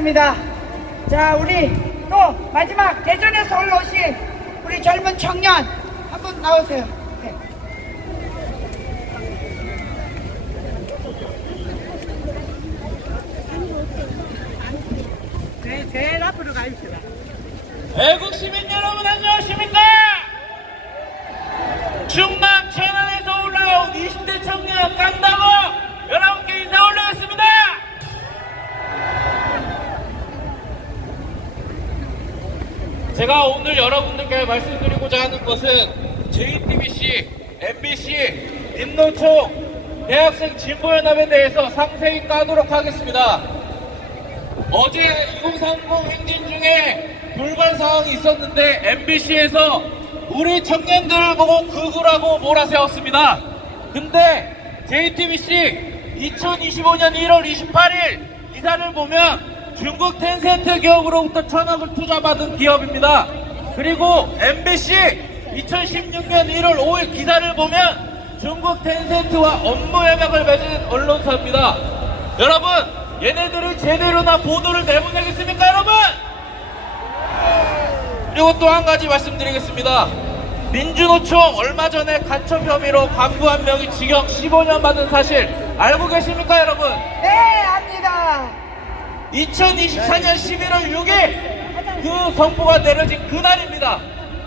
고맙습니다. 자, 우리 또 마지막 대전에서 올라오신 우리 젊은 청년 한분 나오세요. 네. 네, 제일 앞으로 가십시다. 애국 시민 여러분 안녕하십니까? 충남 천안에서 올라온 20대 청년 깐다고 여러분께 인사 올리겠습니다. 제가 오늘 여러분들께 말씀드리고자 하는 것은 JTBC, MBC, 민노총, 대학생 진보연합에 대해서 상세히 까도록 하겠습니다. 어제 2030 행진 중에 불발 상황이 있었는데 MBC에서 우리 청년들 보고 극우라고 몰아세웠습니다. 근데 JTBC 2025년 1월 28일 기사를 보면 중국 텐센트 기업으로부터 1,000억을 투자받은 기업입니다. 그리고 MBC 2016년 1월 5일 기사를 보면 중국 텐센트와 업무 협약을 맺은 언론사입니다. 여러분, 얘네들이 제대로나 보도를 내보내겠습니까, 여러분? 그리고 또 한 가지 말씀드리겠습니다. 민주노총 얼마 전에 간첩 혐의로 간부 한 명이 징역 15년 받은 사실 알고 계십니까, 여러분? 네, 압니다. 2024년 11월 6일 그 선고가 내려진 그날입니다.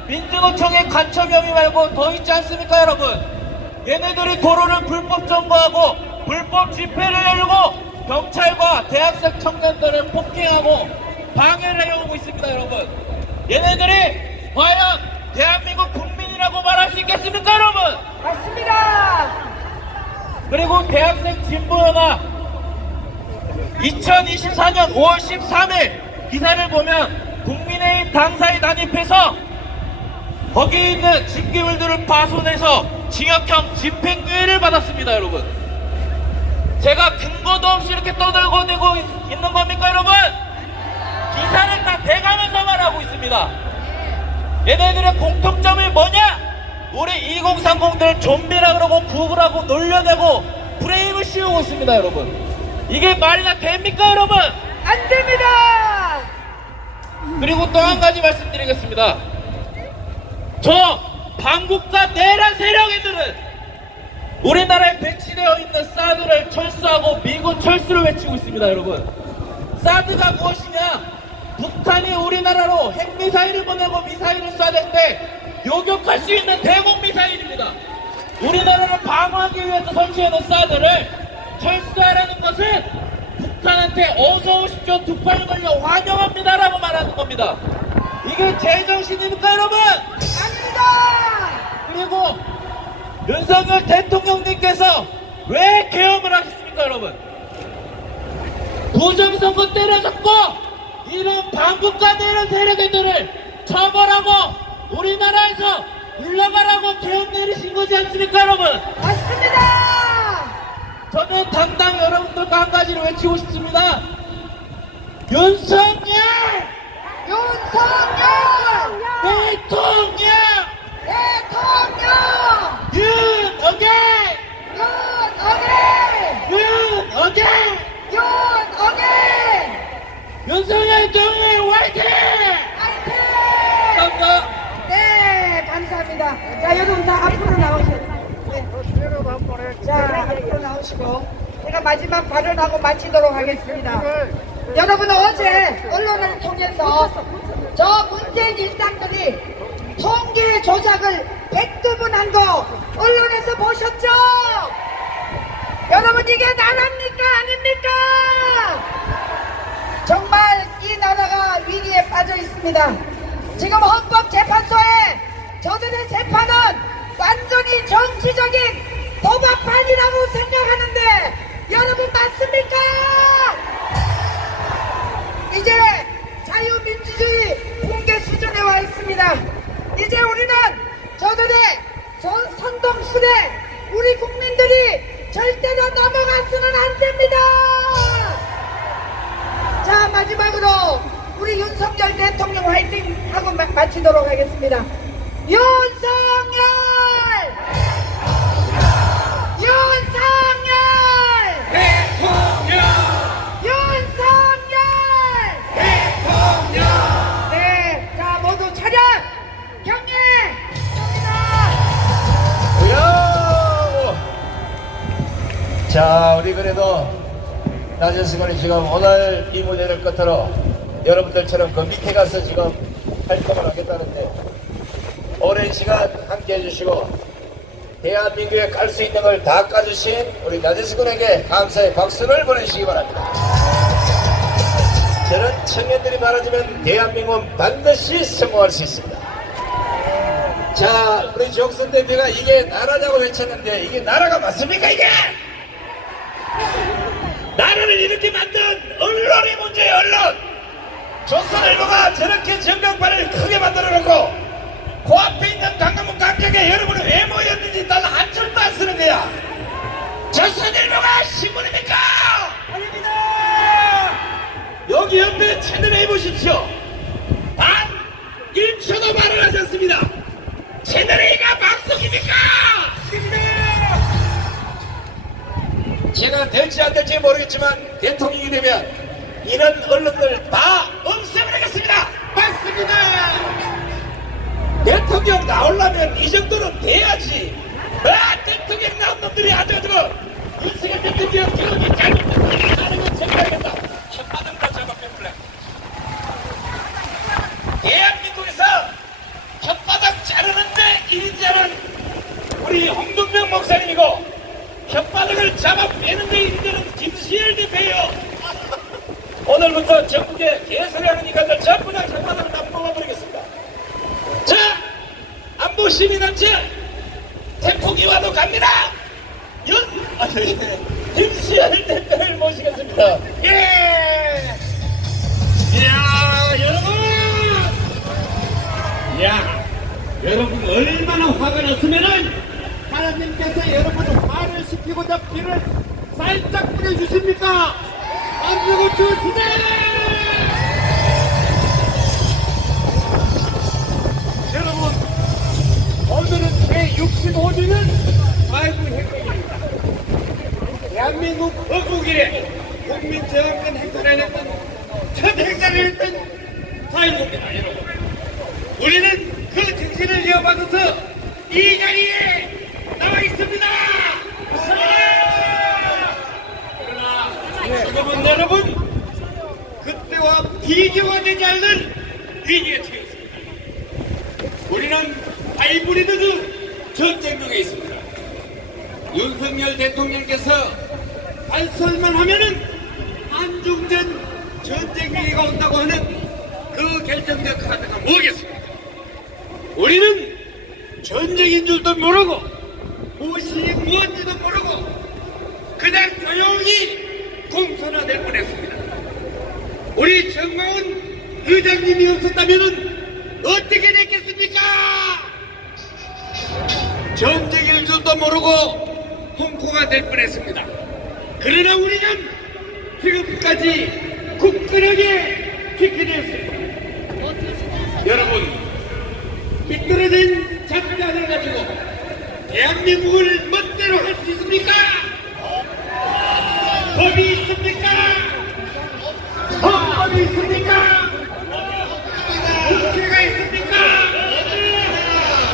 민주노총의 간첩 혐의 말고 더 있지 않습니까, 여러분? 얘네들이 도로를 불법 점거하고 불법 집회를 열고 경찰과 대학생 청년들을 폭행하고 방해를 해오고 있습니다, 여러분. 얘네들이 과연 대한민국 국민이라고 말할 수 있겠습니까, 여러분? 맞습니다. 그리고 대학생 진보연합 2024년 5월 13일 기사를 보면 국민의힘 당사에 난입해서 거기 있는 집기물들을 파손해서 징역형 집행유예를 받았습니다, 여러분. 제가 근거도 없이 이렇게 떠들고 있는 겁니까, 여러분? 기사를 다 대가면서 말하고 있습니다. 얘네들의 공통점이 뭐냐? 우리 2030들 좀비라 그러고 구구라고 놀려대고 프레임을 씌우고 있습니다, 여러분. 이게 말이나 됩니까, 여러분? 안 됩니다. 그리고 또 한 가지 말씀드리겠습니다. 저 반국가 내란 세력애들은 우리나라에 배치되어 있는 사드를 철수하고 미군 철수를 외치고 있습니다, 여러분. 사드가 무엇이냐? 북한이 우리나라로 핵미사일을 보내고 미사일을 쏴댈 때 요격할 수 있는 대공미사일입니다. 우리나라를 방어하기 위해서 설치해놓은 사드를 철수하라는 것은 북한한테 어서 오십시오, 두 팔 걸려 환영합니다 라고 말하는 겁니다. 이게 제정신입니까, 여러분? 아닙니다. 그리고 윤석열 대통령님께서 왜 계엄을 하셨습니까, 여러분? 부정선거 때려잡고 이런 반국가 내란 세력들을 처벌하고 우리나라에서 물러가라고 계엄 내리신 거지 않습니까, 여러분? 맞습니다. 저는 당당 여러분들과 한 가지를 외치고 싶습니다. 윤석열! 윤석열! 대통령! 대통령! 윤어게! 윤어게! 윤어게! 윤어게! 윤석열 대통령 화이팅! 화이팅! 감사합니다. 네, 감사합니다. 자, 여러분 다 앞으로 나오세요. 네. 자, 앞으로 나오시고 제가 마지막 발언하고 마치도록 하겠습니다. 여러분, 어제 언론을 통해서 저 문재인 일당들이 통계 조작을 100두번 거 언론에서 보셨죠? 여러분, 이게 나라입니까, 아닙니까? 정말 이 나라가 위기에 빠져 있습니다. 지금 헌법재판소에 저들의 재판은 완전히 정치적인 도박판이라고 생각하는데 여러분, 맞습니까? 이제 자유민주주의 붕괴 수준에 와 있습니다. 이제 우리는 저들의 선동술에 우리 국민들이 절대로 넘어가서는 안 됩니다. 자, 마지막으로 우리 윤석열 대통령 화이팅 하고 마치도록 하겠습니다. 윤석열! 윤석열! 대통령! 윤석열! 자, 우리 그래도 낮은 시간에 지금 오늘 이 무대를 끝으로 여러분들처럼 그 밑에 가서 지금 활동을 하겠다는데 오랜 시간 함께 해주시고 대한민국에 갈 수 있는 걸 다 까주신 우리 나재수 군에게 감사의 박수를 보내주시기 바랍니다. 저런 청년들이 많아지면 대한민국은 반드시 성공할 수 있습니다. 자, 우리 조국선 대표가 이게 나라라고 외쳤는데 이게 나라가 맞습니까 이게? 나라를 이렇게 만든 언론이 문제예요. 언론. 조선일보가 저렇게 전광판을 크게 만들어놓고 그 앞에 있는 강화문 강경에 여러분이 왜 모였는지 단 한 줄도 안 쓰는 거야. 조선일보가 신문입니까? 아닙니다. 여기 옆에 채널에 보십시오. 단 1초도 말을 하지 않습니다. 채널 A가 방송입니까? 제가 될지 안 될지 모르겠지만 대통령이 되면 이런 언론들 다 없애버리겠습니다. 맞습니다. 대통령 나오려면 이 정도는 돼야지. 대통령 나온 놈들이 아주 윤석열 대통령 기억이 잘못된 거 생각하겠다. 혓바닥 다 잡아빼볼래. 대한민국에서 혓바닥 자르는데 1인자는 우리 홍준명 목사님이고 혓바닥을 잡아 빼는 데 있는 김시열 대표예요. 오늘부터 전국에 개소리 하는 인간들 전부 다 혓바닥을 다 뽑아버리겠습니다. 자, 안보시민단체 태풍이 와도 갑니다. 김시열 대표를 모시겠습니다. 예! 이야, 여러분 얼마나 화가 났으면은 하나님께서 여러분을 화를 시키고자 피를 살짝 뿌려주십니까? 안 주고 주시네! 여러분, 오늘은 제65주년 4.19 행동입니다. 대한민국 건국일에 국민저항권 행사를 했던 첫 행사를 했던 4.19입니다, 여러분. 우리는 그 정신을 이어받아서 이 자리에 나와 있습니다. 그러나 지금은 여러분 그때와 비교가 되지 않는 위기에 처해 있습니다. 우리는 하이브리드 전쟁 중에 있습니다. 윤석열 대통령께서 발설만 하면은 한중전 전쟁 위기가 온다고 하는 그 결정적 카드가 뭐겠습니까? 우리는 전쟁인 줄도 모르고 무엇이 무엇인지도 모르고 그냥 조용히 공천화될 뻔했습니다. 우리 정광훈 의장님이 없었다면 어떻게 됐겠습니까? 전쟁일 줄도 모르고 홍콩화 될 뻔했습니다. 그러나 우리는 지금까지 굳건하게 지켜냈습니다. 여러분, 미끄러진 잡자를 가지고 대한민국을 멋대로 할 수 있습니까? 법이 있습니까? 헌법이 있습니까? 국회가 있습니까?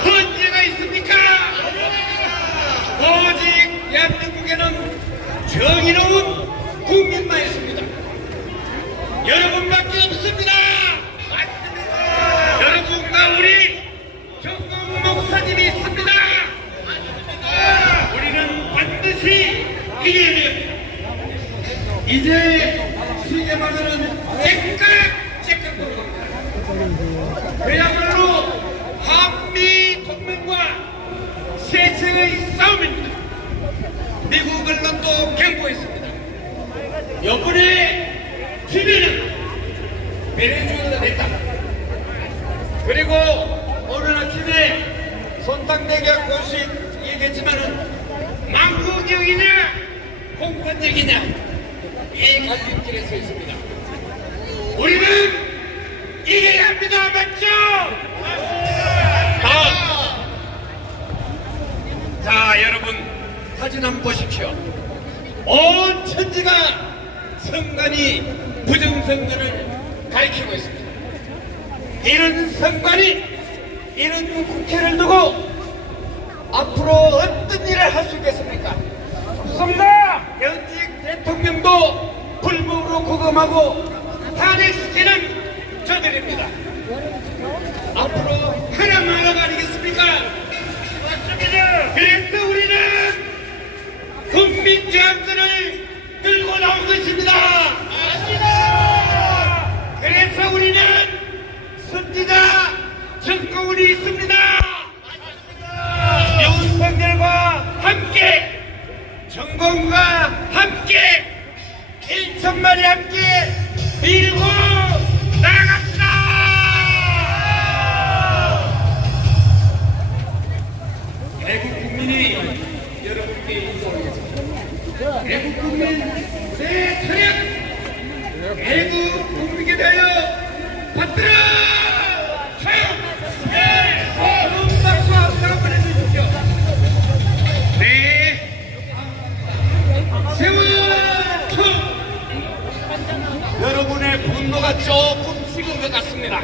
헌재가 있습니까? 오직 대한민국에는 정의로운 국민만 있습니다. 여러분밖에 없습니다. 여러분과 우리 정광훈 목사님이 있습니다. 우리는 반드시 이겨야 됩니다. 이제 시계만은 째깍째깍 돌아갑니다. 그야말로 한미 동맹과 세력의 싸움입니다. 미국 언론도 경고했습니다. 이번에 TV는 베네수엘라 냈다. 그리고 오늘 아침에 손탕대기가 고시 얘기했지만은 망국역이냐 공권력이냐 이 갈림길에 서 있습니다. 우리는 이겨야 합니다. 맞죠? 자, 여러분 사진 한번 보십시오. 온 천지가 선관위 부정선거를 가리키고 있습니다. 이런 선관위, 이런 국회를 두고 앞으로 어떤 일을 할 수 있겠습니까? 없습니다. 현직 대통령도 불법으로 구금하고 탄핵시키는 저들입니다. 앞으로 하나 말하가 아니겠습니까? 맞습니다. 그래서 우리는 국민저항권을 들고 나온 것입니다. 아닙니다. 그래서 우리는 선지자 정권이 있습니다. 맞습니다. 윤석열과 함께 정권과 함께 1천만이 함께 밀고 나갑시다. 애국 국민이 여러분께 인사하겠습니다. 애국 국민 내 차렷 애국 국민에 대하여 받들어 큰 박수 한번 해주십시오. 네 세월초 여러분의 분노가 조금 식은 것 같습니다.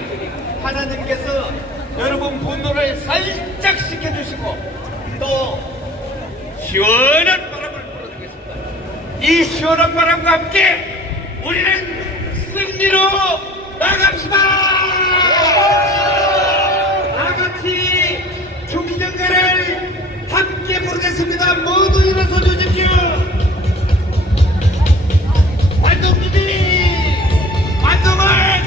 하나님께서 여러분 분노를 살짝 식혀주시고 또 시원한 바람을 불어주겠습니다. 이 시원한 바람과 함께 우리는 승리로 나갑시다. 다같이 중정가를 함께 부르겠습니다. 모두 일어서 주십시오. 완동기들이 완동을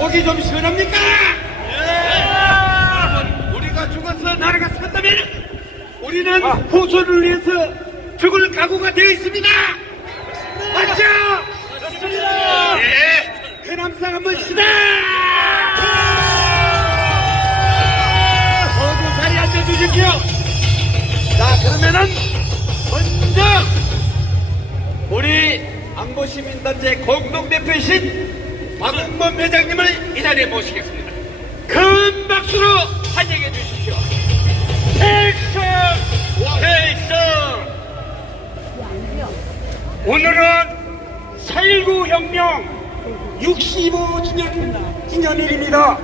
속이 좀 시원합니까? 여러분, 우리가 죽어서 나라가 산다면 우리는 후손을 위해서 죽을 각오가 되어 있습니다. 맞죠? 맞습니다. 예, 해남상 한번 시작! 모두 자리에 앉아주십시오. 그러면은 먼저 우리 안보시민단체 공동대표이신 박은범 회장님을 이 자리에 모시겠습니다. 큰 박수로 환영해 주십시오. 필승! 필승! 오늘은 4.19 혁명 65주년 기념일입니다.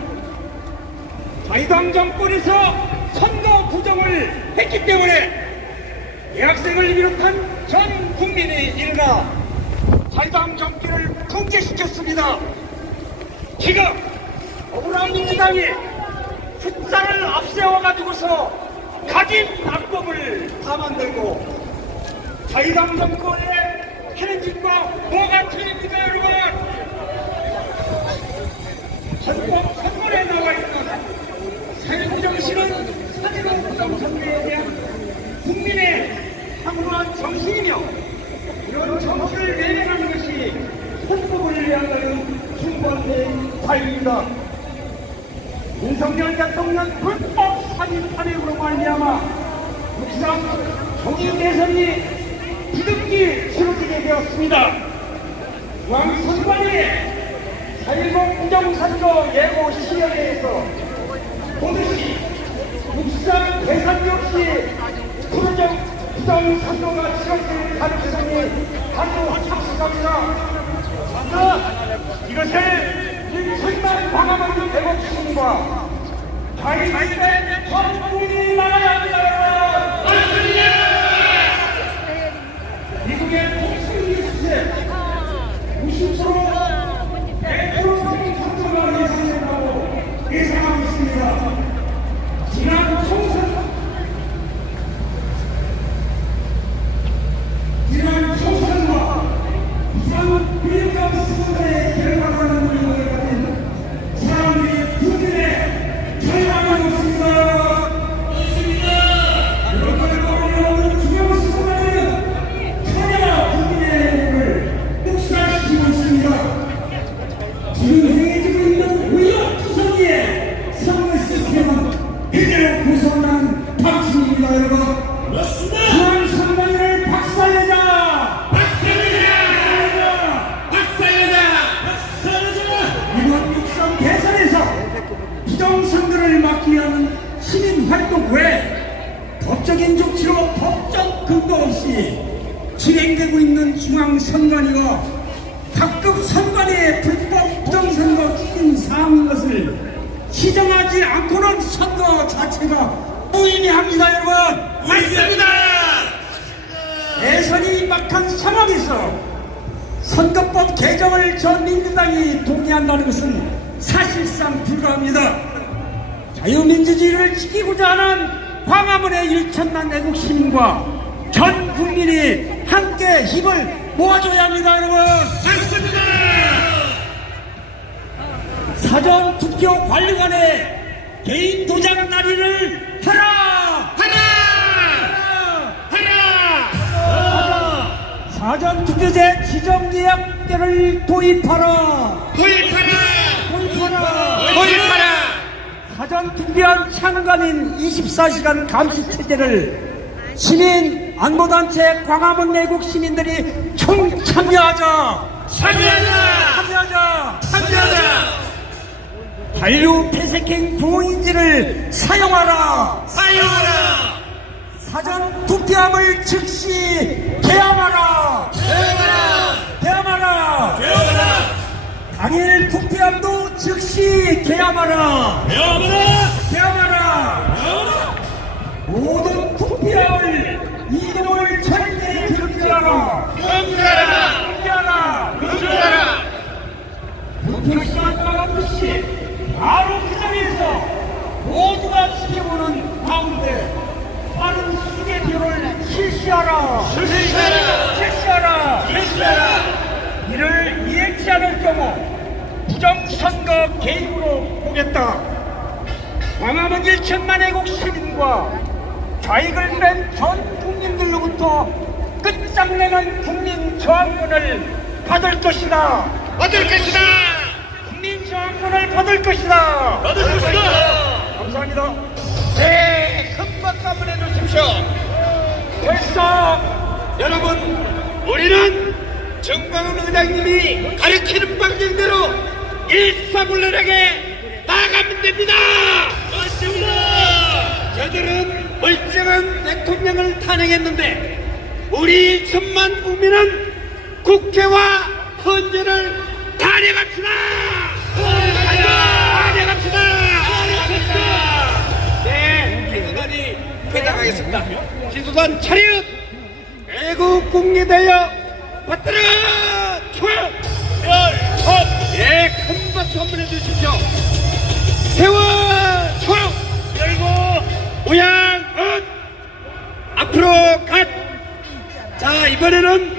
자유당 정권에서 선거 부정을 했기 때문에 대학생을 비롯한 전 국민이 일어나 자유당 정권을 통제시켰습니다. 지금 더불어민주당이 숫자를 앞세워가지고서 가진 악법을 다 만들고 자유당 정권의 하는 짓과 뭐가 틀립니까, 여러분? 선거에 나와 있는 사회부 정신은 사회부 부정선거에 대한 국민의 항로한 정신이며 이런 정신을 내려가는 것이 헌법을 위한다는 중반대의 자유입니다. 윤석열 대통령 불법 사진 탄핵으로 말미암아 육상 종이 대선이 뒤늦게 치러지게 되었습니다. 중앙선관위 4.19 부정선거 예고 시연회에서 보듯이 육상 대선 역시 부정선거가 치러질 가능성이 아주 탁월합니다. 이것을 1천만 광화문 대목시민과 자유민주당의 전 국민이 나가야 합니다. 미국의 폭스뉴스에 90% 100%의 선거가 예상된다고 예상하고 있습니다. 지난 총선과 부산 비행감 선거의 결과라는 의혹을 가진 사람들이 국민의 절망을 없습니다. 지금 행해지고 있는 우연투성이의 선거 시스템은 그대로 고성난 방식입니다, 여러분. 그렇습니다. 중앙선관위를 박살내자! 박살내자! 박살내자! 박살내자! 이번 육상 대선에서 부정선거를 막기 위한 시민활동 외에 법적인 조치로 법적 근거 없이 진행되고 있는 중앙선관위와 각급 선관위의 불법 부정선거 추진 사항인 것을 시정하지 않고는 선거 자체가 무의미합니다, 여러분. 맞습니다. 대선이 임박한 상황에서 선거법 개정을 전 민주당이 동의한다는 것은 사실상 불가합니다. 자유민주주의를 지키고자 하는 광화문의 1천만 애국 시민과 전 국민이 함께 힘을 모아줘야 합니다, 여러분. 맞습니다. 사전 투표 관리관의 개인 도장 날인을 하라! 하라! 하라! 사전 투표제 지정 예약제를 도입하라! 사전 투표한 참관인 24시간 감시 체제를 시민 안보단체 광화문 내국 시민들이 총참여하자! 참여하자! 반류 폐쇄행 부인지를 사용하라! 사전 투표함을 즉시 개함하라! 당일 투표함도 즉시 개함하라! 모든 투표함을 이동을 절대 금지하라! 투표 시간과 없이 바로 그 자리에서 모두가 지켜보는 가운데 빠른 스케줄을 실시하라! 이를 이행치 않을 경우 부정선거 개입으로 보겠다. 광화문 1천만 애국 시민과 좌익을 뺀 전 국민들로부터 끝장내는 국민 저항권을 받을 것이다. 국민 저항권을 받을 것이다. 감사합니다. 네, 큰 박수 한번 해주십시오. 국회의장님이 가르치는 방향대로 일사불란하게 나가면 됩니다. 맞습니다. 저들은 멀쩡한 대통령을 탄핵했는데 우리 천만 국민은 국회와 헌재를 탄핵합시다. 탄핵합시다. 네, 기수단이 회장하겠습니다. 기수단 차렷. 애국 국리대여 받들어 초연. 예, 큰 박수 한번 해주십시오. 세워 초연. 그리고 우양은 앞으로 갓. 자, 이번에는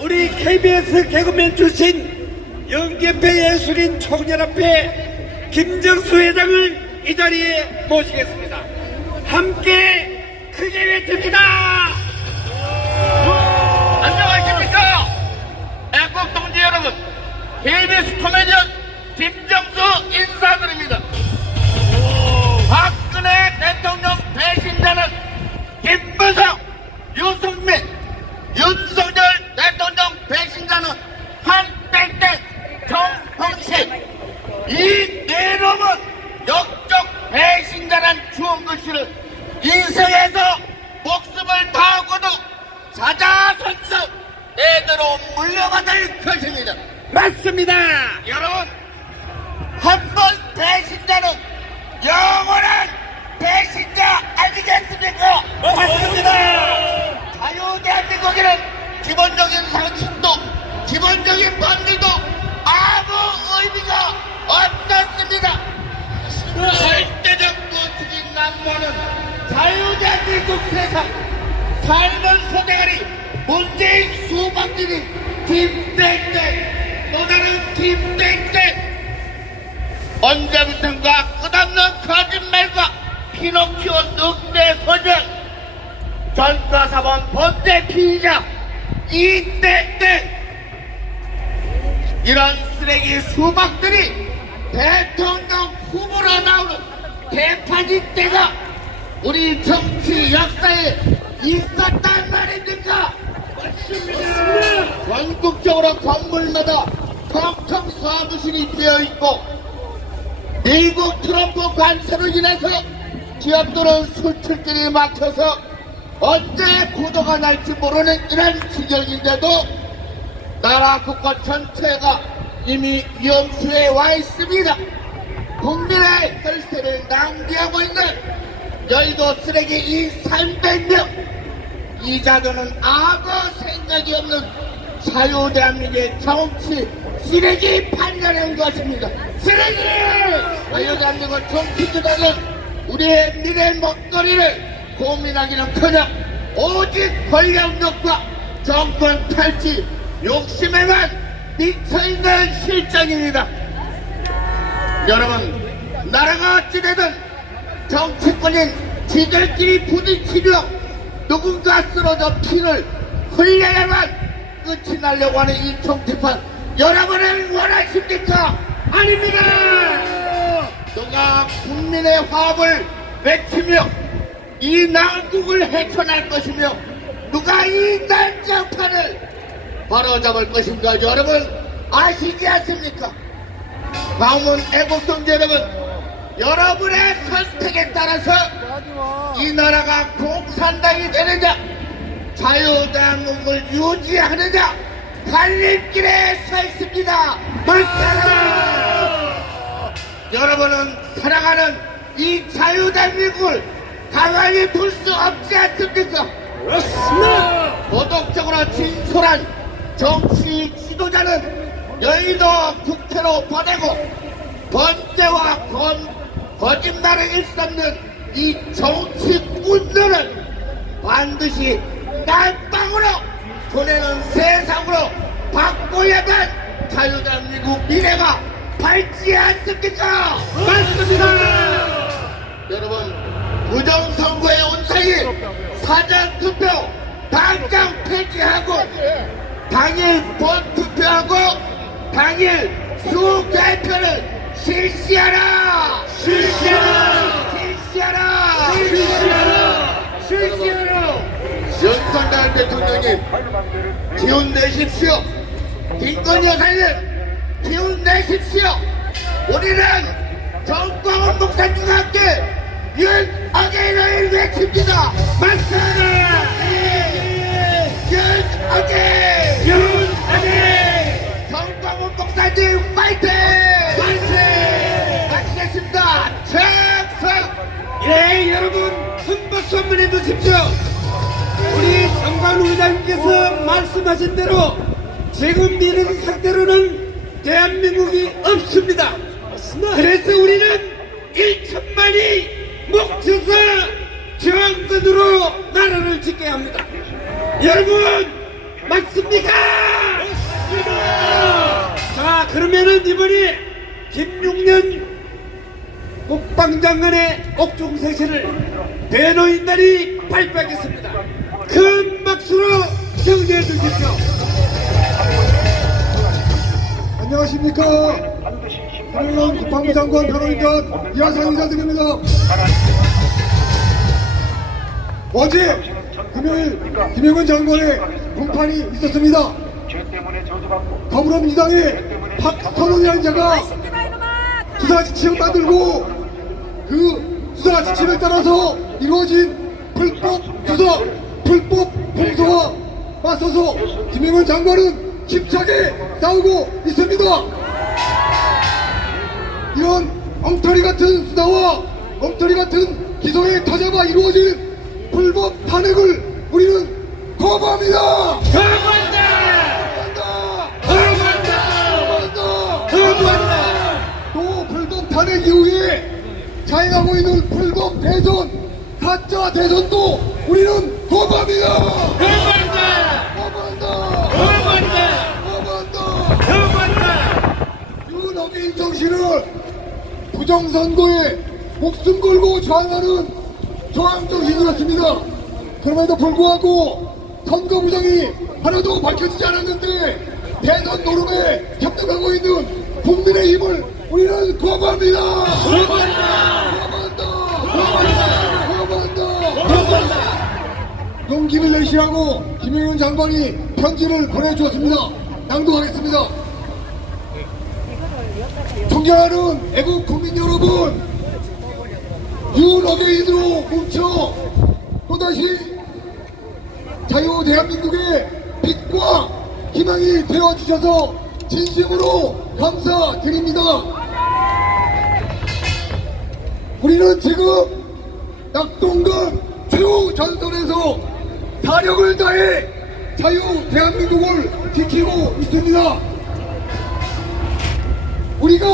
우리 KBS 개그맨 출신 영계패 예술인 총연합회 김정수 회장을 이 자리에 모시겠습니다. 함께 크게 외칩니다. 안녕하십니까? 애국 동지 여러분, KBS 코미디언 김정수 인사드립니다. 박근혜 대통령 배신자는 김무성, 유승민, 윤석열 대통령 배신자는 한땡땡, 정봉신. 이 네 놈은 역적 배신자란 추운 글씨를 인생에서 목숨을 다하고도 자자손손 애대로 물려받을 것입니다. 맞습니다. 여러분, 한 번 배신자는 영원한 배신자 아니겠습니까? 맞습니다. 자유 대한민국에는 기본적인 상식도 기본적인 법리도 아무 의미가 없었습니다. 절대적 무투기 난무하는 자유 대한민국 세상, 삶은 소대가리 문재인 수박들이 김땡땡, 또 다른 김땡땡. 언제부턴가 끝없는 거짓말과 피노키오 늑대 소년, 전과사범 범죄 피의자 이땡땡, 이런 쓰레기 수박들이 대통령 후보로 나오는 대파지 때가 우리 정치 역사에 있었단 말입니까? 맞습니다. 전국적으로 건물마다 텅텅 사무실이 되어있고 미국 트럼프 관세로 인해서 기업들은 수출길이 막혀서 언제 부도가 날지 모르는 이런 지경인데도 나라 국가 전체가 이미 위험수에 와 있습니다. 국민의 혈세를 낭비하고 있는 여의도 쓰레기 이 300명, 이자들은 아무 생각이 없는 자유대한민국의 정치 쓰레기 판단한 것입니다. 쓰레기! 자유대한민국 정치주자는 우리의 미래 먹거리를 고민하기는커녕 오직 권력욕과 정권 탈취 욕심에만 미쳐있는 실정입니다. 여러분, 나라가 어찌되든 정치권인 지들끼리 부딪히며 누군가 쓰러져 피를 흘려야만 끝이 나려고 하는 이 정치판, 여러분은 원하십니까? 아닙니다. 누가 국민의 화합을 외치며 이 난국을 헤쳐날 것이며 누가 이 난장판을 바로잡을 것인가, 여러분 아시지 않습니까? 방문 애국동지 여러분, 여러분의 선택에 따라서 이 나라가 공산당이 되느냐 자유대한민국을 유지하느냐 갈림길에 서 있습니다. 맞습니다. 여러분은 사랑하는 이 자유대한민국을 가만히 둘 수 없지 않습니까? 그렇습니다. 도덕적으로 진솔한 정치 지도자는 여의도 국회로 보내고 범죄와 거짓말을 일삼는 이 정치 운동은 반드시 땀방으로 보내는 세상으로 바꿔야만 자유대한민국 미래가 밝지 않습니까? 맞습니다. 여러분, 부정선거의 온상이 사전투표 당장 폐지하고 당일 본투표하고 당일 수개표를 실시하라! 실시하라! 실시하라! 실시하라! 실시하라! 윤석열 대통령님, 기운 내십시오. 김건희 여사님 기운 내십시오. 우리는 정광훈 목사님과 함께 윤어게인을 외칩니다. 맞습니다. 윤어게인, 윤어게인. 정광훈 목사님 파이팅! 파이팅! 마치겠습니다. 충성! 예, 여러분 큰 박수 한번 해주십시오. 우리 정관우 회장님께서 말씀하신 대로 지금 이런 상태로는 대한민국이 없습니다. 그래서 우리는 1천만이 뭉쳐서 정권으로 나라를 짓게 합니다. 여러분 맞습니까? 맞습니다. 자, 그러면은 이번에 김용년 국방장관의 옥중세신을 배노인단이 발표하겠습니다. 큰 박수로 경제해 주십시오. 안녕하십니까. 한일남 국방부 장관 변호인단 이하상 인사드립니다. 어제 금요일 김영은 장관의 공판이 있었습니다. 더불어민주당의 박선원이라는 자가 수사 지침을 만들고 그 수사 지침에 따라서 이루어진 불법 수사, 불법 공소와 맞서서 김영은 장관은 힘차게 싸우고 있습니다. 이런 엉터리 같은 수사와 엉터리 같은 기소에 타자가 이루어진 불법 탄핵을 우리는 거부합니다. 거부한다! 거부한다. 또 불법 탄핵 이후에 자행하고 있는 불법 대선, 가짜 대선도 우리는 거부합니다. 윤어게인 정신은 부정선거에 목숨 걸고 저항하는 저항적 인이었습니다. 그럼에도 불구하고 선거 부정이 하나도 밝혀지지 않았는데 대선 노름에 협력하고 있는 국민의 힘을 우리는 거부합니다. 용기를 내시라고 김영현 장관이 편지를 보내주었습니다. 낭독하겠습니다. 존경하는 애국 국민 여러분, 윤어게인으로 뭉쳐 또다시 자유 대한민국의 빛과 희망이 되어주셔서 진심으로 감사드립니다. 우리는 지금 낙동강 최후 전선에서 사력을 다해 자유 대한민국을 지키고 있습니다. 우리가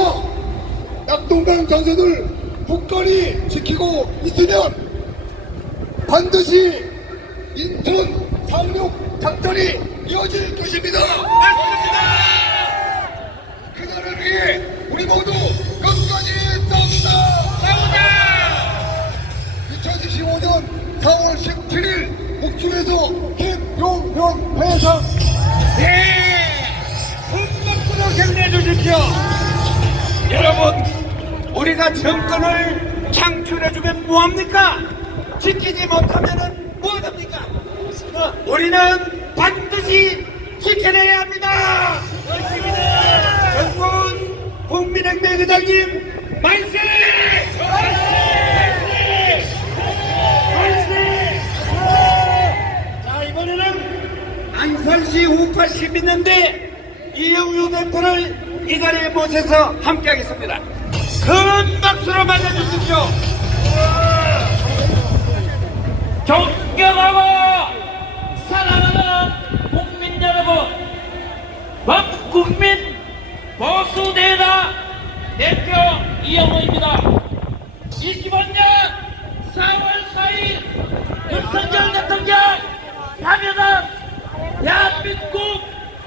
낙동강 전선을 굳건히 지키고 있으면 반드시 인천 상륙 작전이 이어질 것입니다. 맞습니다. 그날을 위해 우리 모두 끝까지 싸우자. 2025년 4월 17일 목줄에서 김용현 회장. 큰 박수로 격려해 주십시오. 여러분, 우리가 정권을 창출해주면 뭐합니까? 지키지 못하면 뭐합니까? 우리는 반드시 지켜내야 합니다. 정권 국민의힘 의장님 말씀! 자, 이번에는 안산시 우파 시민연대 이영유 대표를 이 자리에 모셔서 함께하겠습니다. 큰 박수로 맞아주십시오. 존경하고 사랑하는 국민 여러분, 국민 보수대다 대표 이영호입니다. 2025년 4월 4일 윤석열 대통령 파면한 대한민국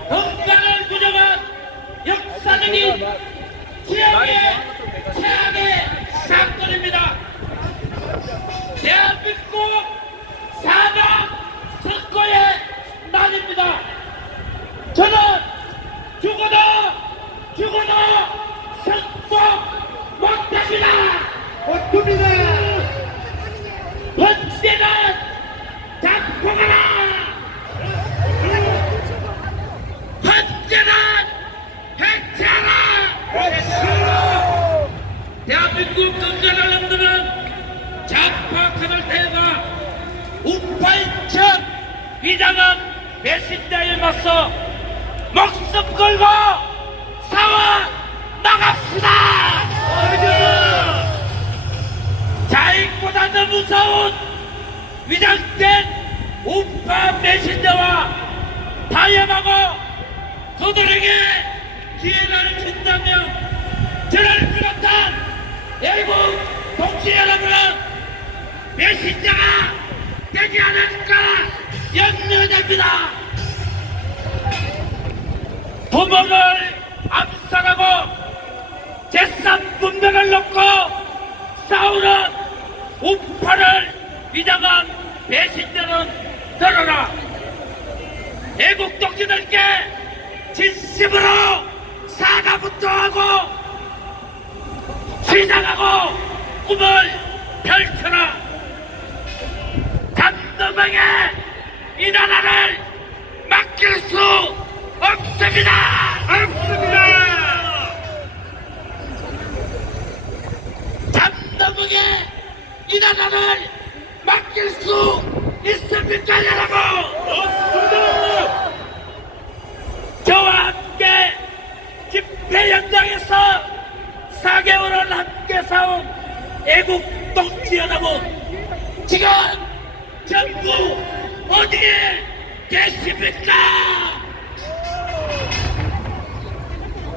건강을 부정한 역사적인 최악의 사건입니다. 대한민국 사망 선거의 날입니다. 저는 죽어도 승복 못합니다. 어떻습니다. 번제는 작동하라. 번제는 좌파 카날테가 우파인천 위장한 배신자에 맞서 목숨 걸고 싸워 나갑시다. 자익보다도 무서운 위장된 우파 배신자와 타협하고 그들에게 기회를 준다면 저를 비롯한 애국 동지 여러분은 배신자가 되지 않을까 염려됩니다. 부모를 암살하고 재산 분배를 놓고 싸우는 우파를 위장한 배신자는 들어라. 애국 동지들께 진심으로 사과부터 하고 시작하고 꿈을 펼쳐라. 단도명에 이 나라를 맡길 수 없습니다. 단도명에 이 나라를 맡길 수 있습니까, 여러분? 없습니다. 저와 함께 집회 현장에서 4개월을 함께 싸운 애국 동지 여러분, 지금 전부 어디에 계십니까?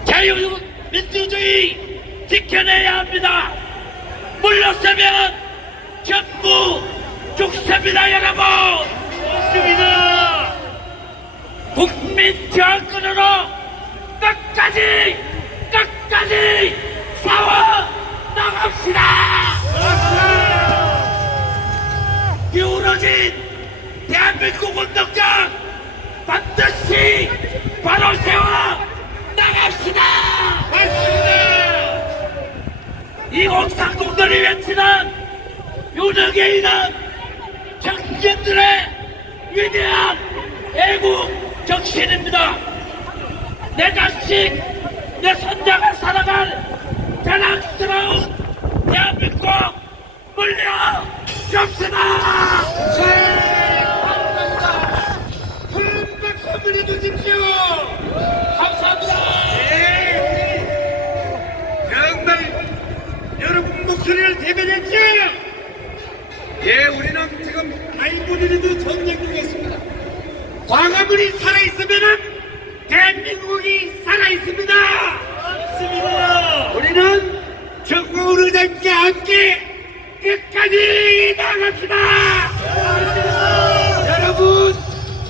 자유민주주의 지켜내야 합니다. 물러서면 전부 죽습니다, 여러분. 죽습니다. 국민 저항권으로 끝까지 싸워 나갑시다. 기울어진 대한민국 운동장 반드시 바로 세워 나갑시다. 이 옥상동들이 외치는 유능에 청년들의 위대한 애국 정신입니다. 내 자식, 내 손자가 살아갈 자랑스러운 대한민국 물려줍시다. 큰 박수 한번 해주십시오. 감사합니다. 정말 여러분 목소리를 대변했죠. 예, 우리는 지금 아이보리도 전쟁 중에 있습니다. 광화문이 살아있으면은 대한민국이 살아있습니다. 맞습니다. 우리는 정부를 의장과 함께 끝까지 나갑시다. 여러분,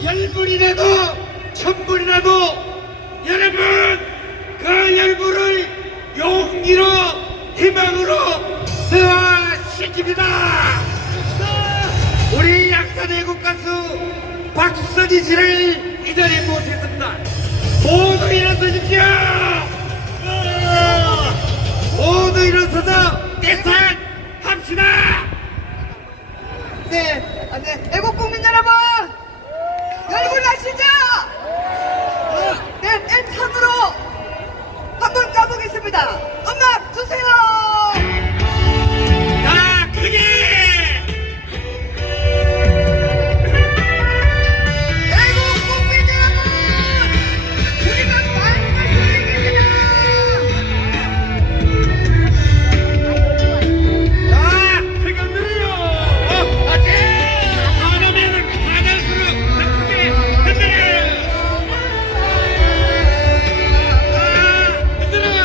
10분이라도 1000분이라도 여러분 그 열분을 용기로 희망으로 세워시킵니다. 우리 약산 애국 가수 박선희 씨를 이 자리에 모셨습니다. 모두 일어서십시오. 모두 일어서서 대산합시다. 네, 애국 국민 여러분, 열불 나시죠? 네, 1탄으로 한번 가보겠습니다. 음악 주세요. 자, 크게. 애국 국민 여러분, 우리는 말씀드립니다. 자, 크게 흔들어요. 하나면은 하나수로 크게 흔들어요. 흔들어요.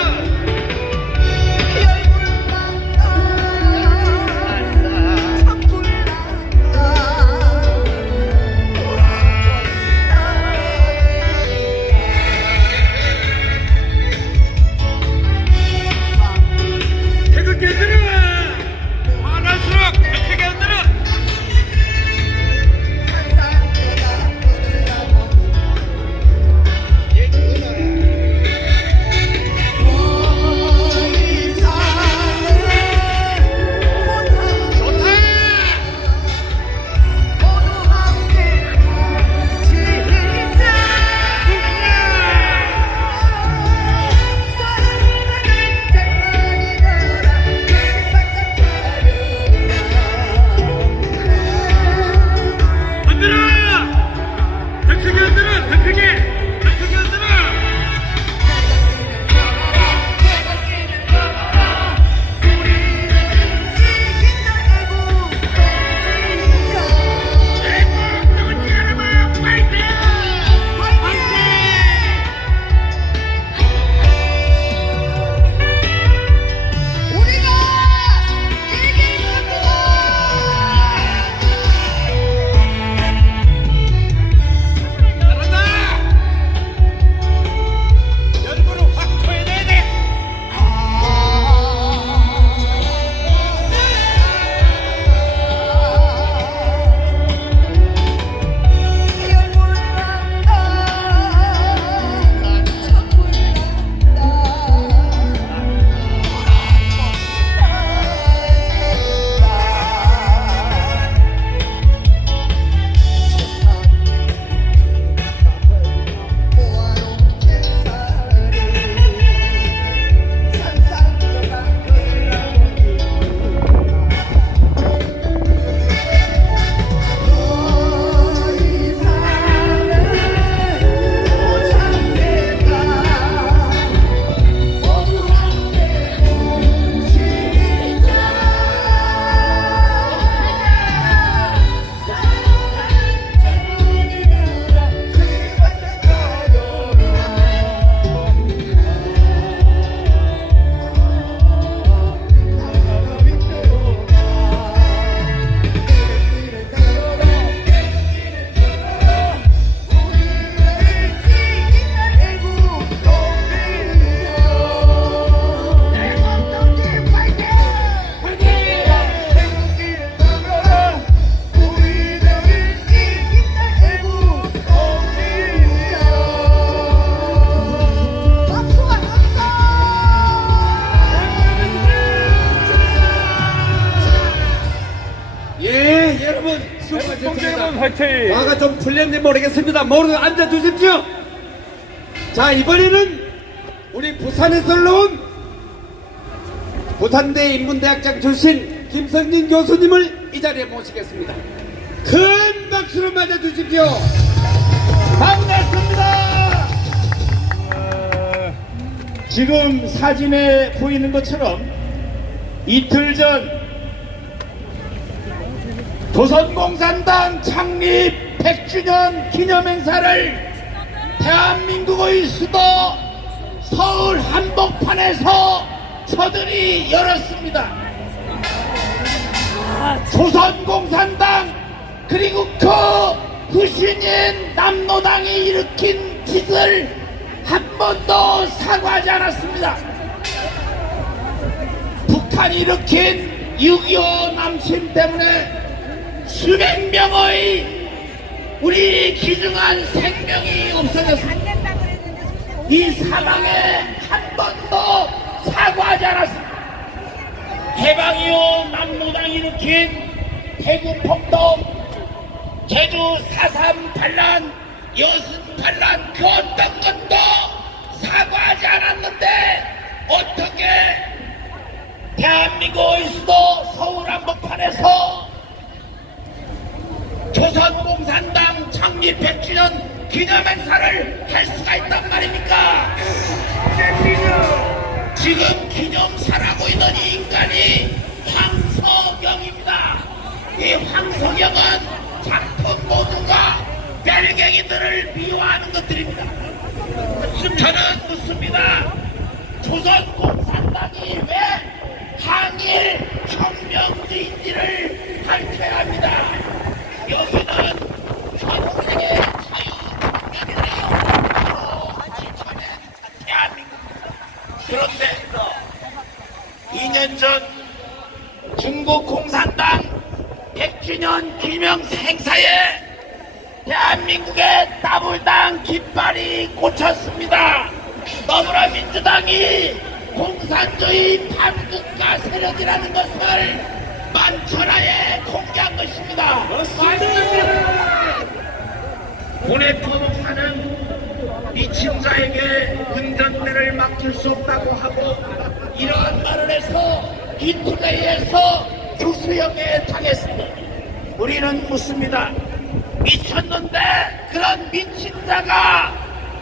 여러분 숙성동 여러분 화이팅! 화가 좀 풀렸는지 모르겠습니다. 모두 앉아주십시오. 자, 이번에는 우리 부산에서 올라온 부산대 인문대학장 출신 김성진 교수님을 이 자리에 모시겠습니다. 큰 박수로 맞아주십시오. 반갑습니다. 지금 사진에 보이는 것처럼 이틀 전 조선공산당 창립 100주년 기념행사를 대한민국의 수도 서울 한복판에서 저들이 열었습니다. 조선공산당 그리고 그 후신인 남노당이 일으킨 짓을 한 번도 사과하지 않았습니다. 북한이 일으킨 6.25 남침 때문에 수백 명의 우리 귀중한 생명이 없어졌습니다. 이 사망에 한 번도 사과하지 않았습니다. 해방 이후 남노당이 일으킨 대구 폭동, 제주 4.3 반란, 여순 반란 그 어떤 것도 사과하지 않았는데 어떻게 대한민국의 수도 서울 한복판에서 조선공산당 창립 100주년 기념행사를 할 수가 있단 말입니까? 지금 기념사라고 있는 이 인간이 황석영입니다. 이 황석영은 작품 모두가 별갱이들을 미워하는 것들입니다. 저는 묻습니다. 조선공산당이 왜 항일 혁명주의인지를 밝혀야 합니다. 여기는 전생의 대한민국입니다. 그런데 2년 전 중국 공산당 100주년 기념 행사에 대한민국의 따블당 깃발이 꽂혔습니다. 더불어민주당이 공산주의 반국가 세력이라는 것을 만천하에 공개한 것입니다. 보네토 목사는 미친 자에게 운전대를 맡길 수 없다고 하고 이러한 말을 해서 이투데이에서 주수형에 당했습니다. 우리는 묻습니다. 미쳤는데 그런 미친 자가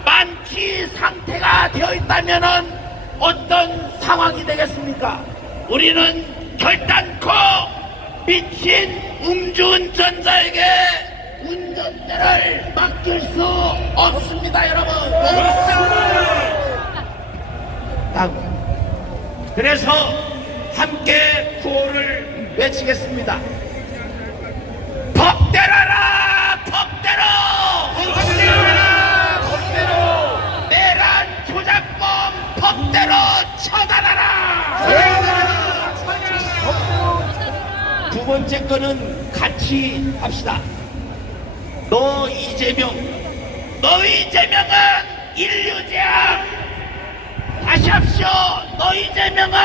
만취 상태가 되어 있다면 어떤 상황이 되겠습니까? 우리는 결단코 미친 음주운전자에게 운전대를 맡길 수 없습니다, 여러분. 그래서 함께 구호를 외치겠습니다. 법대로라, 법대로! 법대로라, 법대로! 내란 조작범 법대로 처단하라! 두 번째 거는 같이 합시다. 너 이재명은 인류죄야. 다시 합시오. 너 이재명은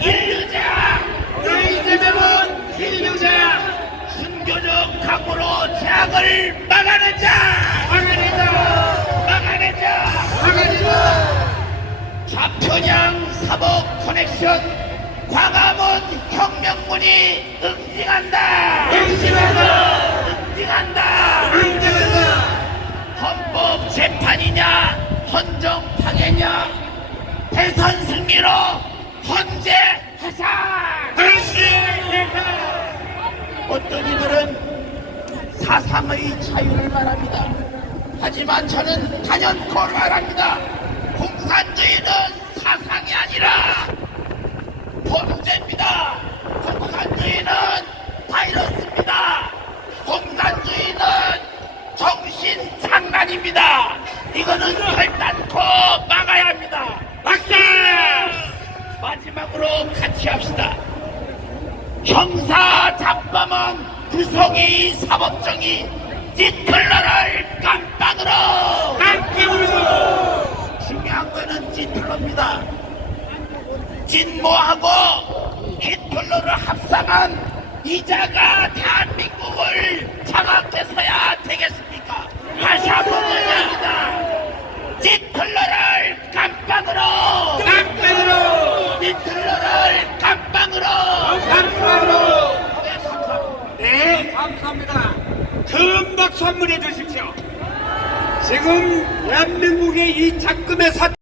인류죄야. 너 이재명은 인류죄야. 순교적 각오로 재앙을 막아내자. 좌편향 사법 커넥션 광화문 혁명문이 응징한다. 헌법 재판이냐 헌정 파괴냐 대선 승리로 헌재하자. 어떤 이들은 사상의 자유를 말합니다. 하지만 저는 단연코 말합니다. 공산주의는 사상이 아니라 범죄입니다. 공산주의는 바이러스입니다. 공산주의는 정신장난입니다. 이거는 결단코 막아야 합니다. 박수! 마지막으로 같이 합시다. 형사 잡범은 구속이 사법정의 찌틀러를 깜빵으로 중요한 거는 찌틀러입니다. 진모하고 히틀러를 합상한 이자가 대한민국을 장악해서야 되겠습니까? 다시 한번 얘기합니다. 찌틀러를 깜빵으로! 찌틀러를 깜빵으로! 네, 감사합니다. 큰 박수 한번 해주십시오. 지금 대한민국의 이 작금의